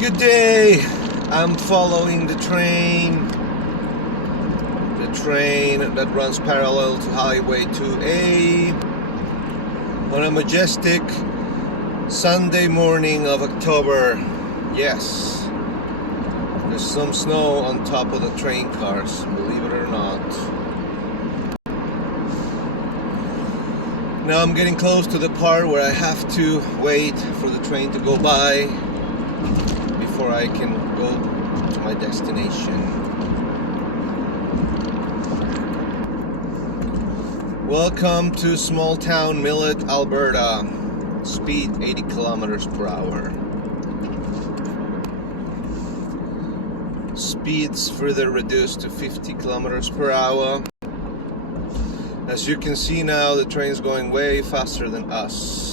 Good day. I'm following the train that runs parallel to Highway 2A on a majestic Sunday morning of October. Yes, there's some snow on top of the train cars, believe it or not. Now I'm getting close to the part where I have to wait for the train to go by before I can go to my destination. Welcome to small town Millet, Alberta. Speed 80 kilometers per hour. Speeds further reduced to 50 kilometers per hour. As you can see now, the train's going way faster than us.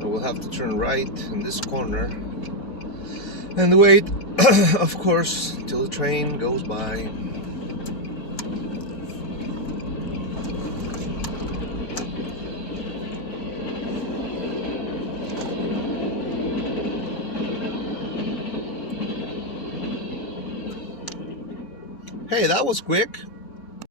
We'll have to turn right in this corner and wait, of course, till the train goes by. Hey, that was quick.